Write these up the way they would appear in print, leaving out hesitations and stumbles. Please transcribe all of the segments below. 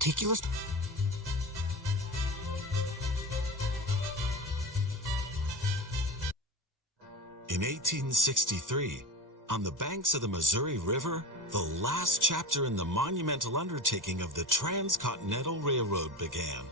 meticulous... In 1863, on the banks of the Missouri River, the last chapter in the monumental undertaking of the Transcontinental Railroad began.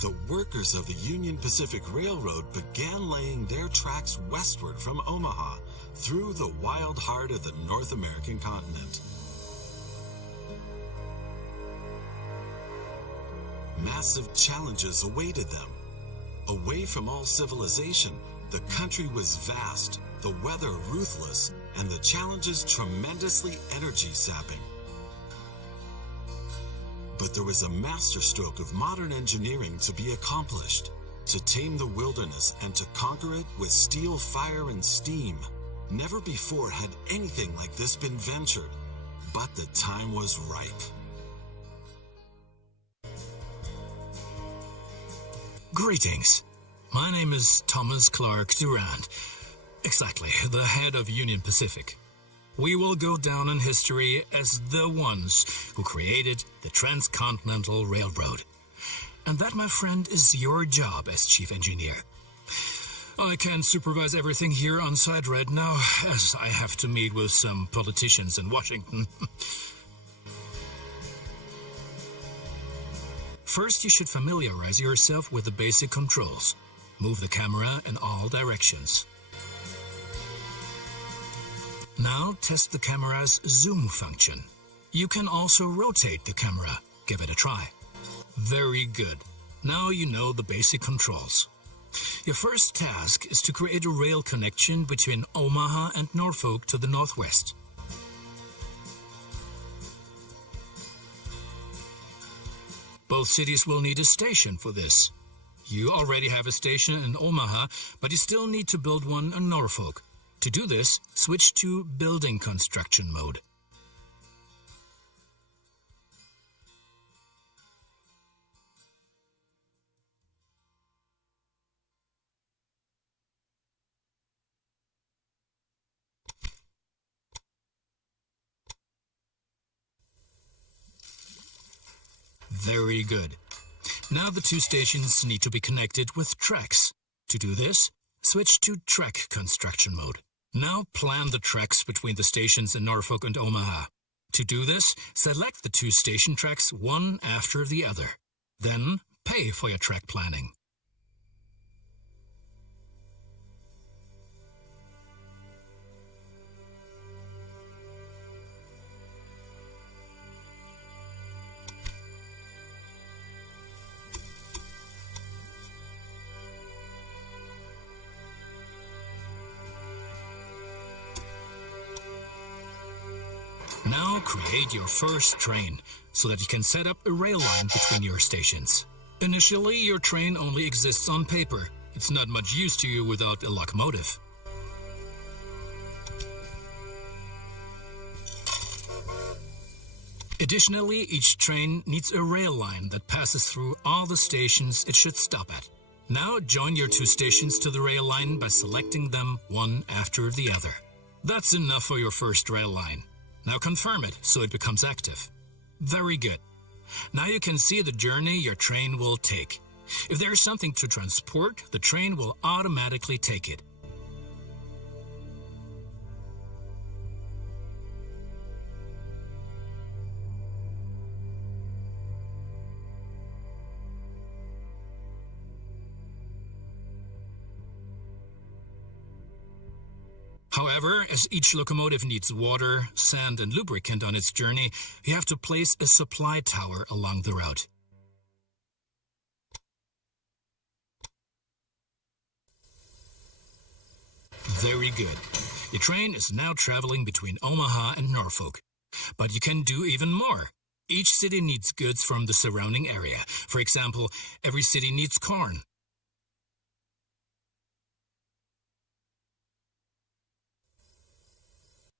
The workers of the Union Pacific Railroad began laying their tracks westward from Omaha through the wild heart of the North American continent. Massive challenges awaited them. Away from all civilization, the country was vast, the weather ruthless, and the challenges tremendously energy-sapping. But there was a masterstroke of modern engineering to be accomplished, to tame the wilderness and to conquer it with steel, fire, and steam. Never before had anything like this been ventured, but the time was ripe. Greetings. My name is Thomas Clark Durand. Exactly, the head of Union Pacific. We will go down in history as the ones who created the Transcontinental Railroad. And that, my friend, is your job as chief engineer. I can't supervise everything here on site right now, as I have to meet with some politicians in Washington. First, you should familiarize yourself with the basic controls. Move the camera in all directions. Now, test the camera's zoom function. You can also rotate the camera. Give it a try. Very good. Now you know the basic controls. Your first task is to create a rail connection between Omaha and Norfolk to the northwest. Both cities will need a station for this. You already have a station in Omaha, but you still need to build one in Norfolk. To do this, switch to building construction mode. Very good. Now the two stations need to be connected with tracks. To do this, switch to track construction mode. Now plan the tracks between the stations in Norfolk and Omaha. To do this, select the two station tracks one after the other. Then pay for your track planning. Now create your first train, so that you can set up a rail line between your stations. Initially, your train only exists on paper. It's not much use to you without a locomotive. Additionally, each train needs a rail line that passes through all the stations it should stop at. Now join your two stations to the rail line by selecting them one after the other. That's enough for your first rail line. Now confirm it so it becomes active. Very good. Now you can see the journey your train will take. If there is something to transport, the train will automatically take it. However, as each locomotive needs water, sand, and lubricant on its journey, you have to place a supply tower along the route. Very good. Your train is now traveling between Omaha and Norfolk. But you can do even more. Each city needs goods from the surrounding area. For example, every city needs corn.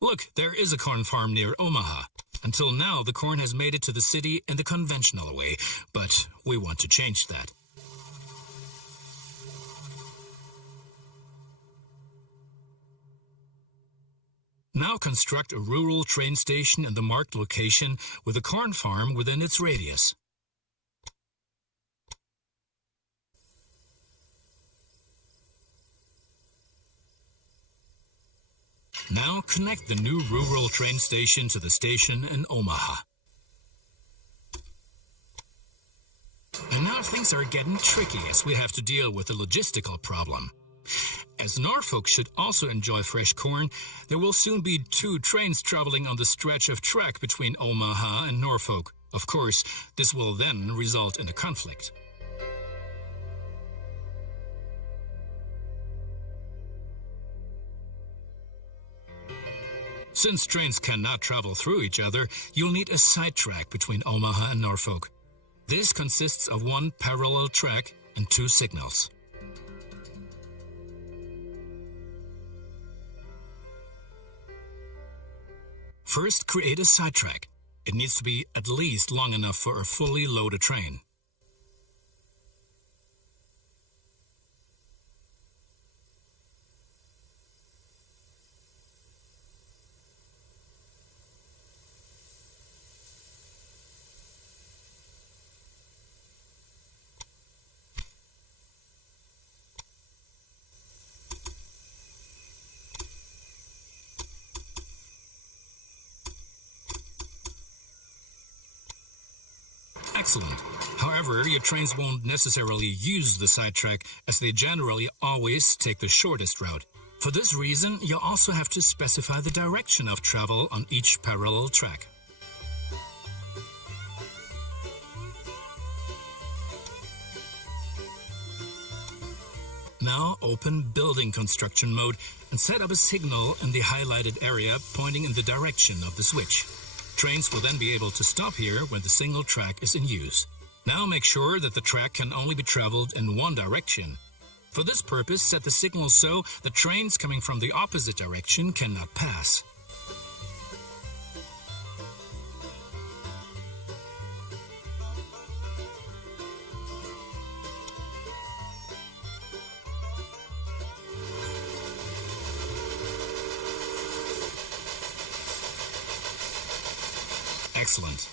Look, there is a corn farm near Omaha. Until now, the corn has made it to the city in the conventional way, but we want to change that. Now construct a rural train station in the marked location with a corn farm within its radius. Now connect the new rural train station to the station in Omaha. And now things are getting tricky as we have to deal with a logistical problem. As Norfolk should also enjoy fresh corn, there will soon be 2 trains traveling on the stretch of track between Omaha and Norfolk. Of course, this will then result in a conflict. Since trains cannot travel through each other, you'll need a side track between Omaha and Norfolk. This consists of 1 parallel track and 2 signals. First, create a side track. It needs to be at least long enough for a fully loaded train. Excellent. However, your trains won't necessarily use the sidetrack as they generally always take the shortest route. For this reason, you'll also have to specify the direction of travel on each parallel track. Now open building construction mode and set up a signal in the highlighted area pointing in the direction of the switch. Trains will then be able to stop here when the single track is in use. Now make sure that the track can only be traveled in one direction. For this purpose, set the signal so that trains coming from the opposite direction cannot pass. Excellent.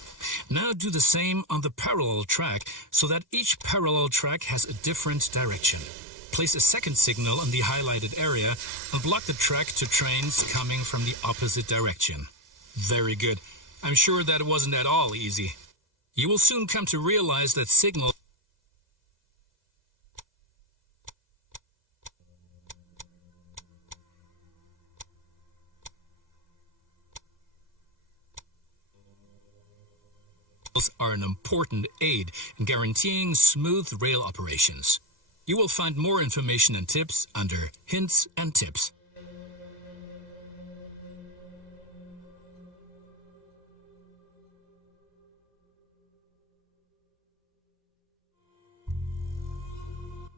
Now do the same on the parallel track so that each parallel track has a different direction. Place a second signal in the highlighted area and block the track to trains coming from the opposite direction. Very good. I'm sure that it wasn't at all easy. You will soon come to realize that signals are an important aid in guaranteeing smooth rail operations. You will find more information and tips under Hints and Tips.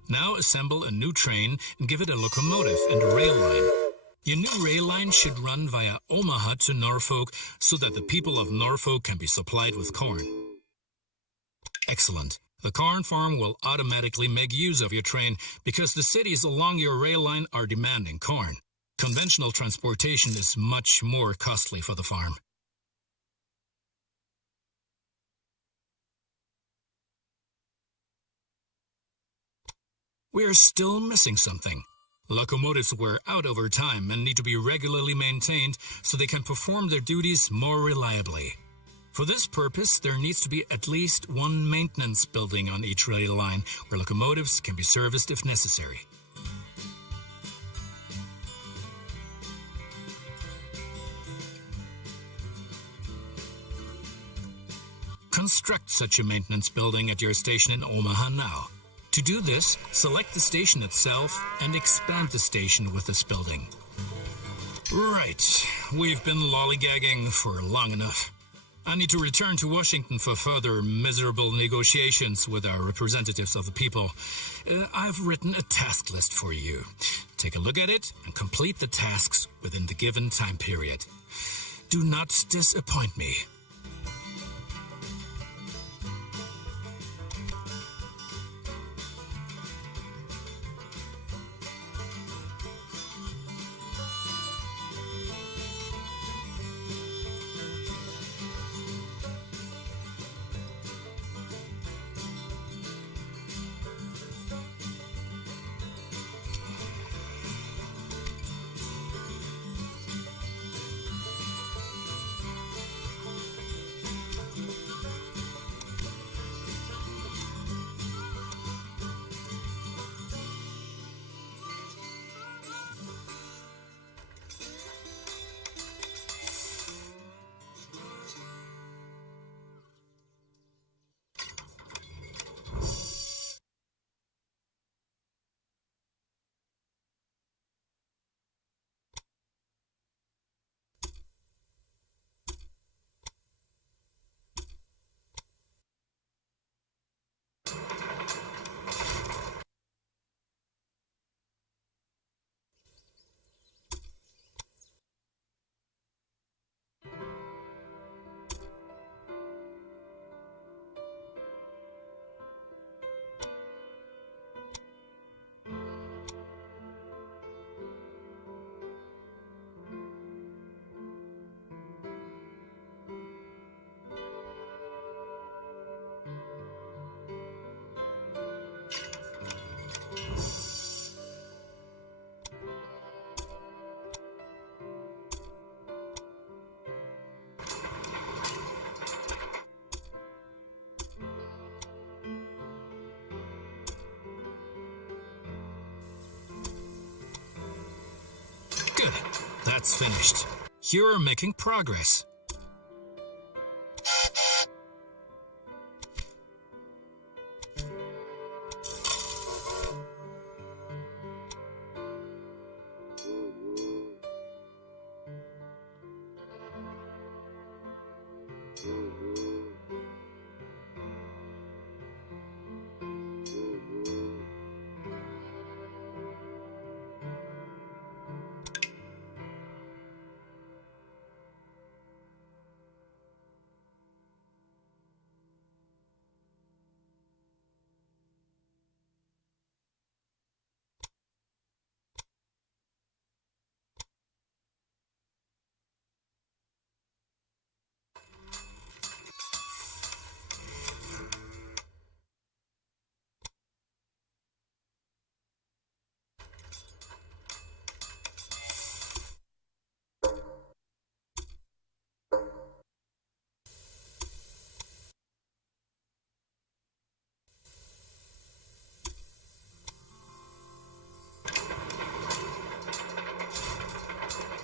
Now assemble a new train and give it a locomotive and a rail line. Your new rail line should run via Omaha to Norfolk so that the people of Norfolk can be supplied with corn. Excellent. The corn farm will automatically make use of your train because the cities along your rail line are demanding corn. Conventional transportation is much more costly for the farm. We are still missing something. Locomotives wear out over time and need to be regularly maintained so they can perform their duties more reliably. For this purpose, there needs to be at least one maintenance building on each rail line where locomotives can be serviced if necessary. Construct such a maintenance building at your station in Omaha now. To do this, select the station itself and expand the station with this building. Right, we've been lollygagging for long enough. I need to return to Washington for further miserable negotiations with our representatives of the people. I've written a task list for you. Take a look at it and complete the tasks within the given time period. Do not disappoint me. That's finished. You're making progress.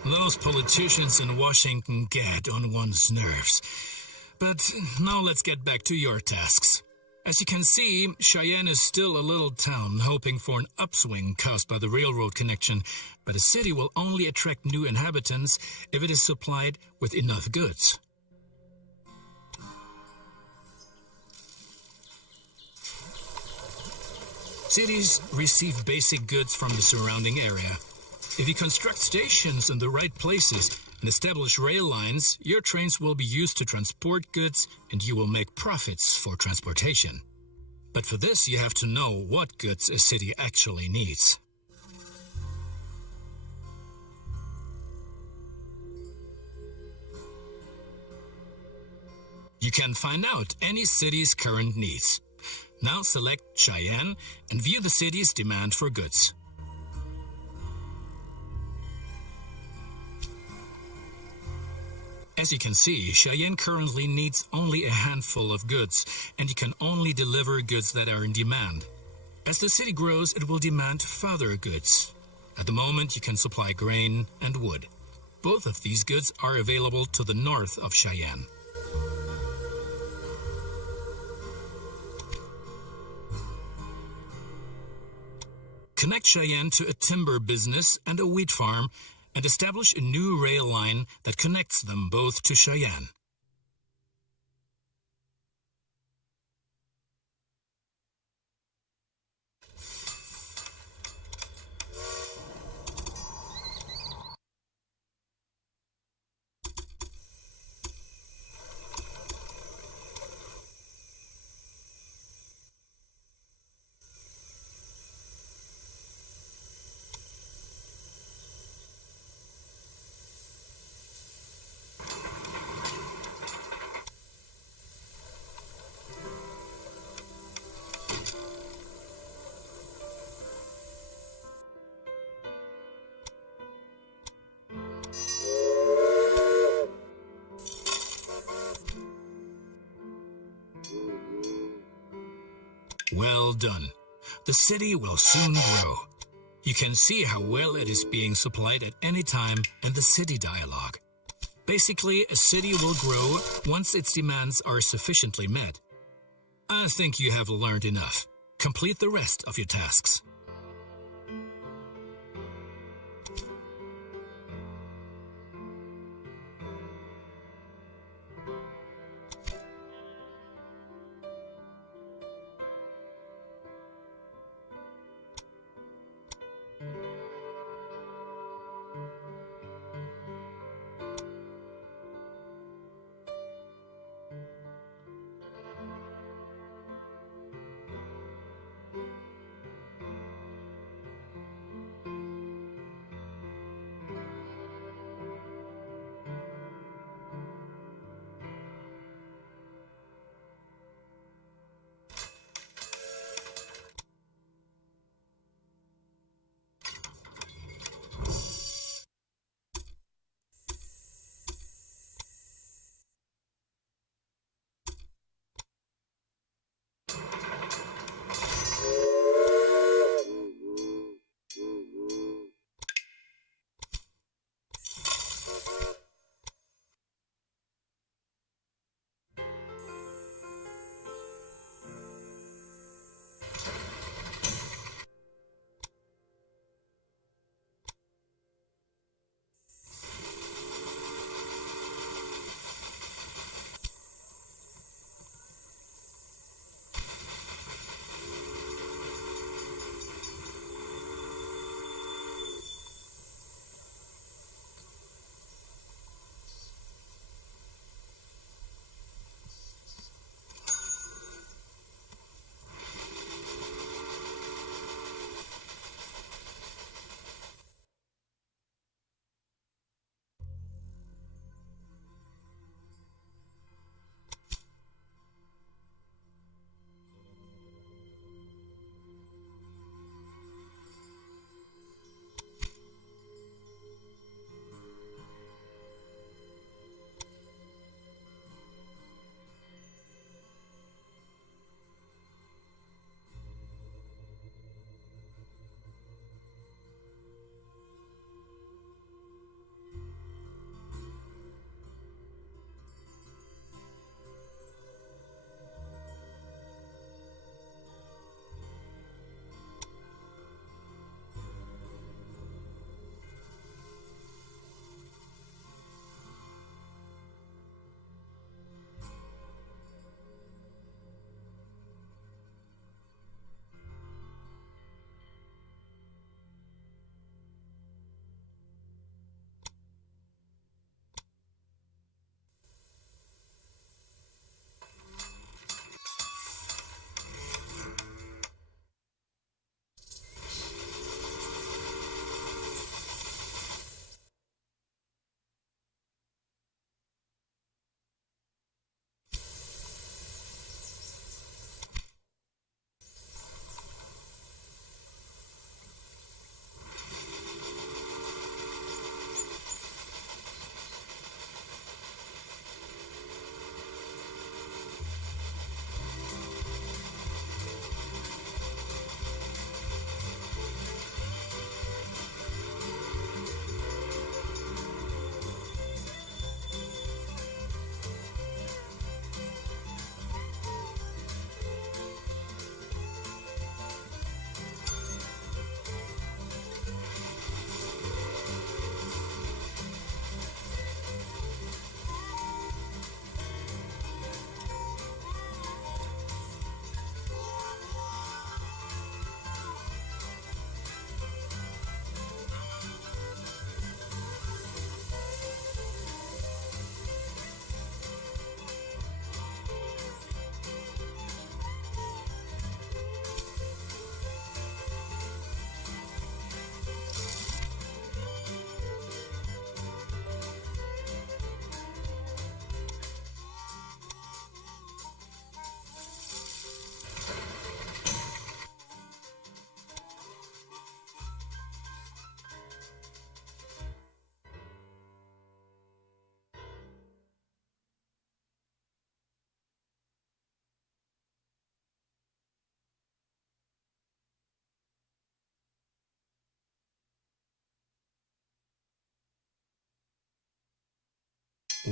Those politicians in Washington get on one's nerves. But now let's get back to your tasks. As you can see, Cheyenne is still a little town hoping for an upswing caused by the railroad connection, but a city will only attract new inhabitants if it is supplied with enough goods. Cities receive basic goods from the surrounding area. If you construct stations in the right places and establish rail lines, your trains will be used to transport goods and you will make profits for transportation. But for this, you have to know what goods a city actually needs. You can find out any city's current needs. Now select Cheyenne and view the city's demand for goods. As you can see, Cheyenne currently needs only a handful of goods, and you can only deliver goods that are in demand. As the city grows, it will demand further goods. At the moment, you can supply grain and wood. Both of these goods are available to the north of Cheyenne. Connect Cheyenne to a timber business and a wheat farm, and establish a new rail line that connects them both to Cheyenne. Well done. The city will soon grow. You can see how well it is being supplied at any time in the city dialogue. Basically, a city will grow once its demands are sufficiently met. I think you have learned enough. Complete the rest of your tasks.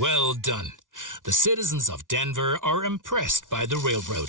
Well done. The citizens of Denver are impressed by the railroad.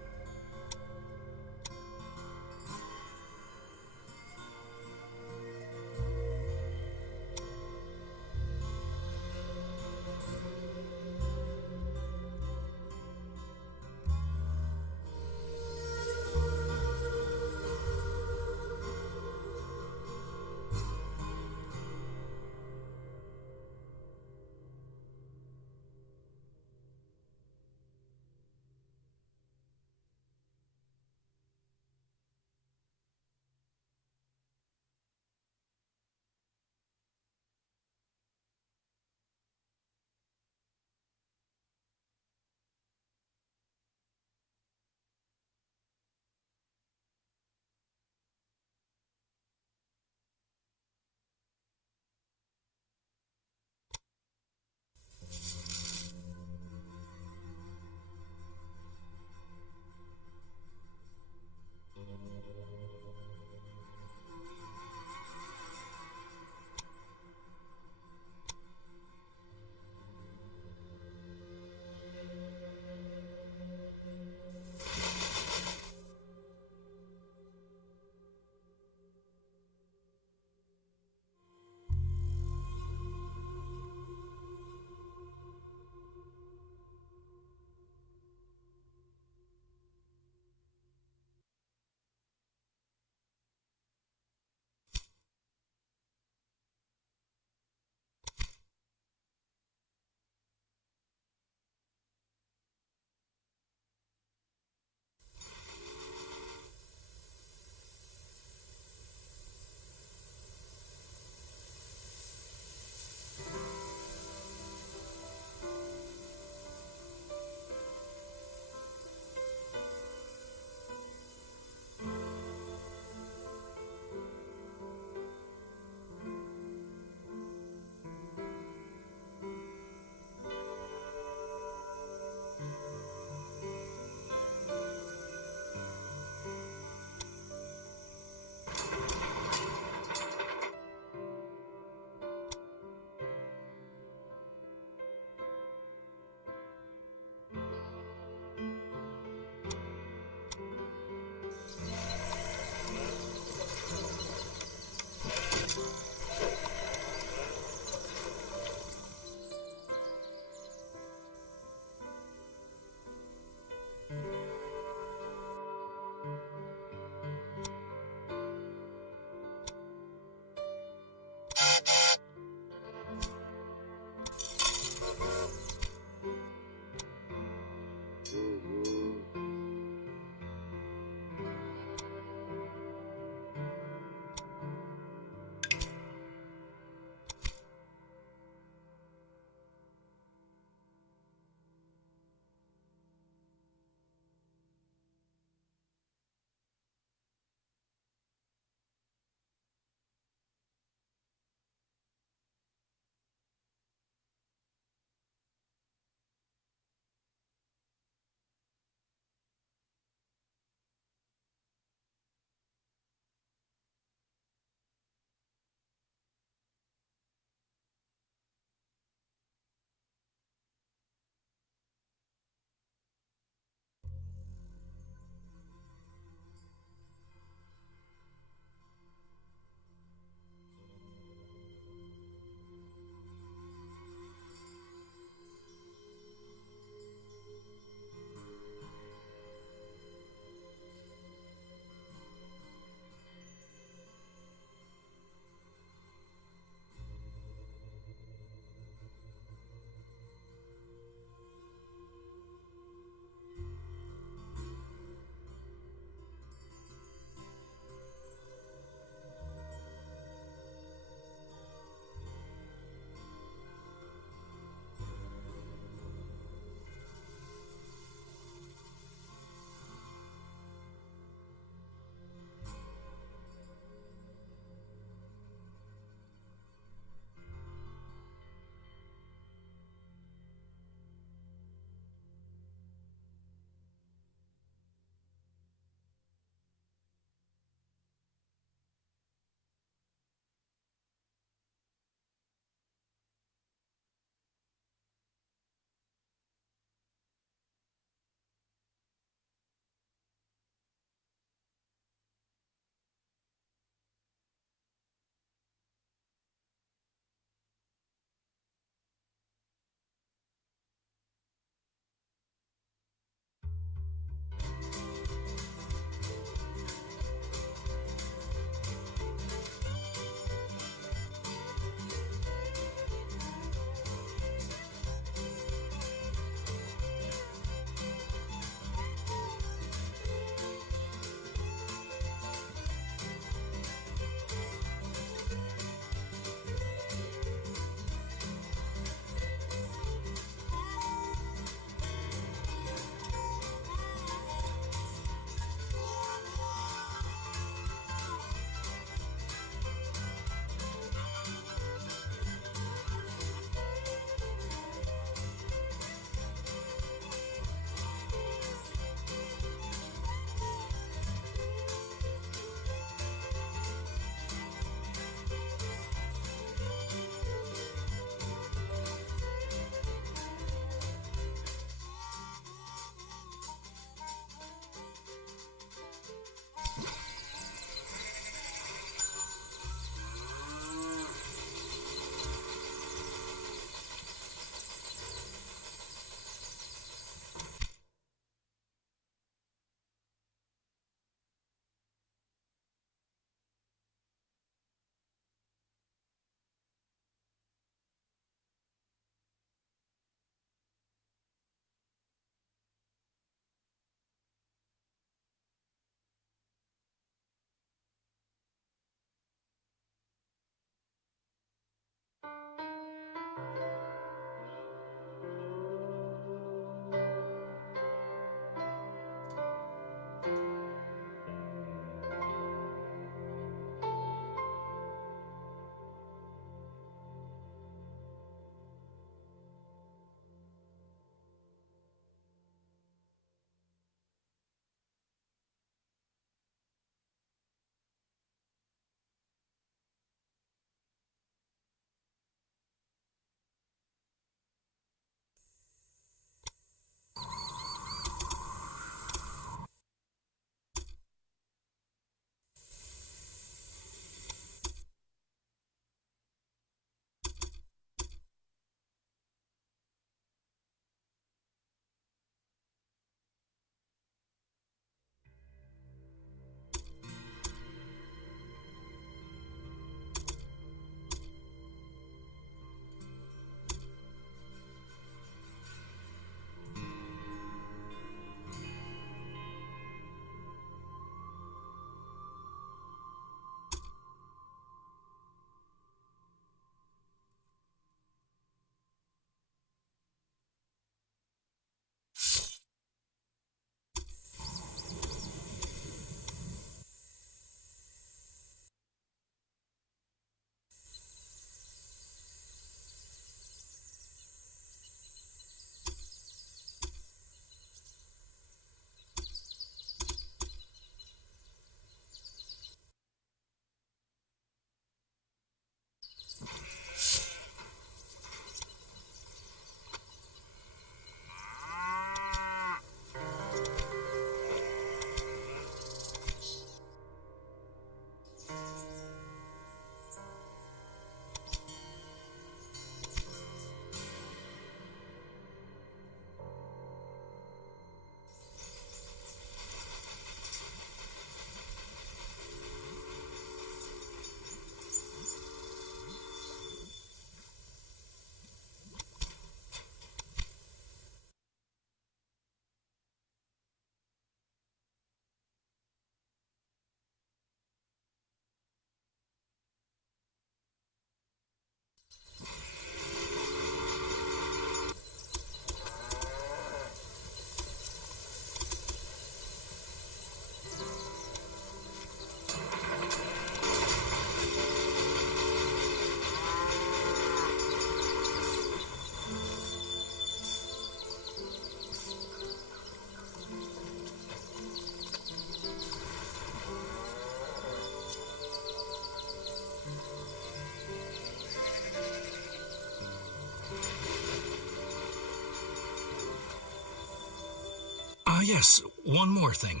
yes, one more thing.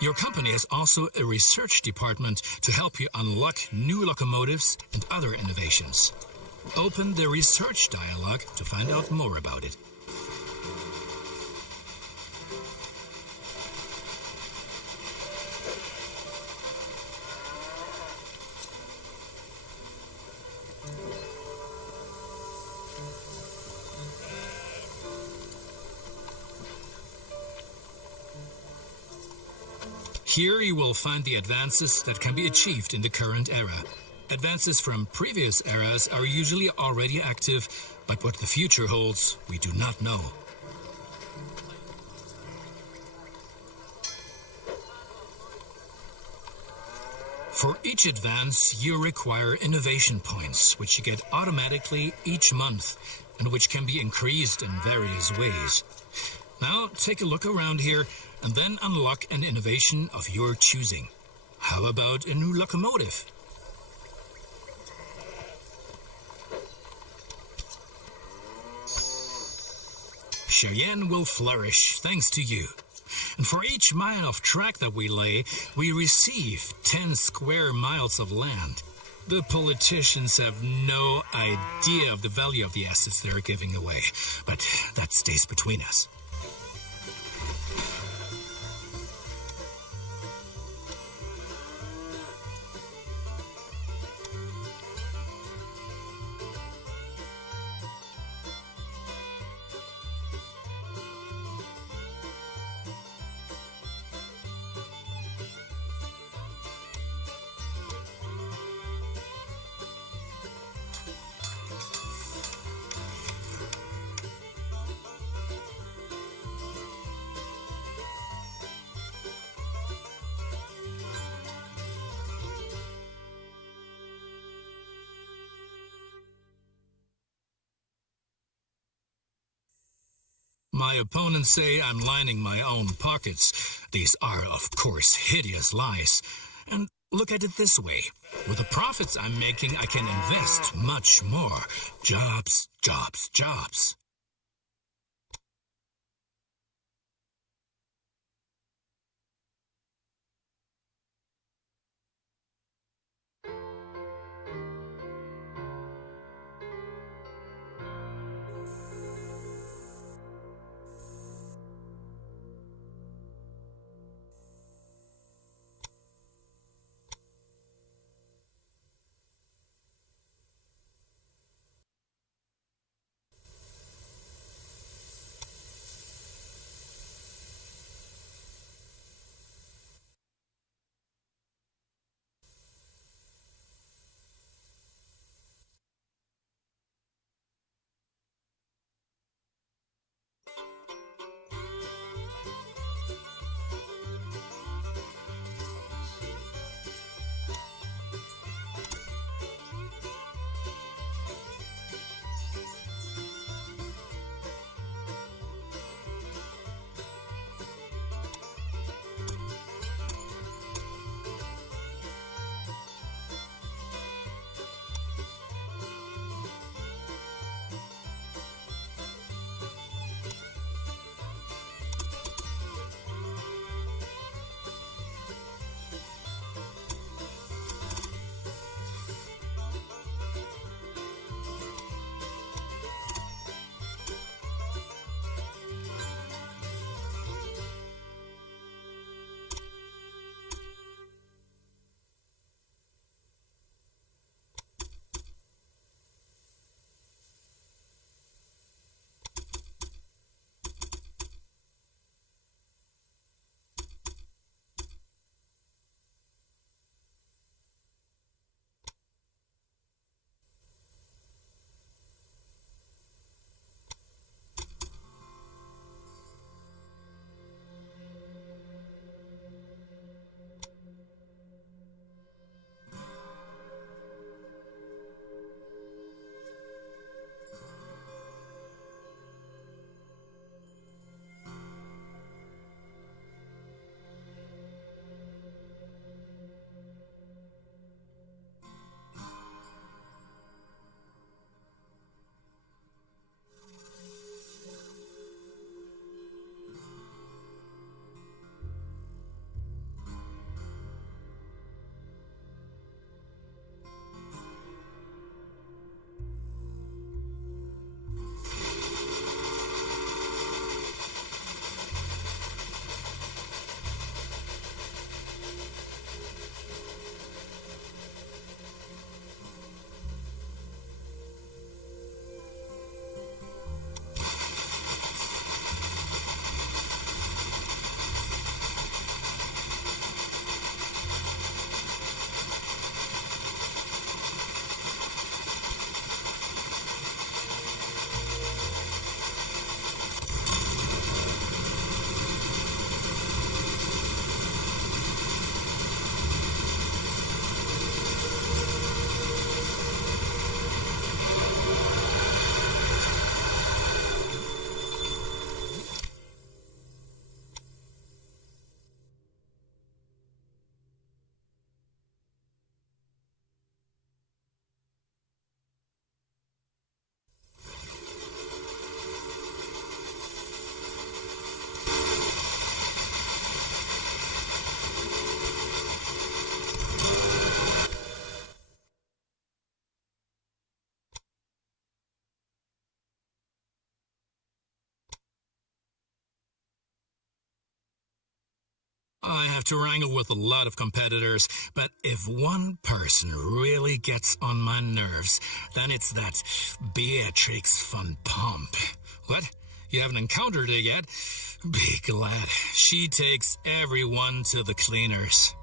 Your company has also a research department to help you unlock new locomotives and other innovations. Open the research dialogue to find out more about it. Here you will find the advances that can be achieved in the current era. Advances from previous eras are usually already active, but what the future holds, we do not know. For each advance, you require innovation points, which you get automatically each month, and which can be increased in various ways. Now, take a look around here, and then unlock an innovation of your choosing. How about a new locomotive? Cheyenne will flourish thanks to you. And for each mile of track that we lay, we receive 10 square miles of land. The politicians have no idea of the value of the assets they're giving away, but that stays between us. My opponents say I'm lining my own pockets. These are, of course, hideous lies. And look at it this way. With the profits I'm making, I can invest much more. Jobs, jobs, jobs. I have to wrangle with a lot of competitors, but if one person really gets on my nerves, then it's that Beatrix von Pomp. What? You haven't encountered her yet? Be glad. She takes everyone to the cleaners.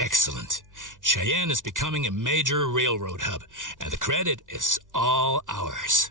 Excellent. Cheyenne is becoming a major railroad hub, and the credit is all ours.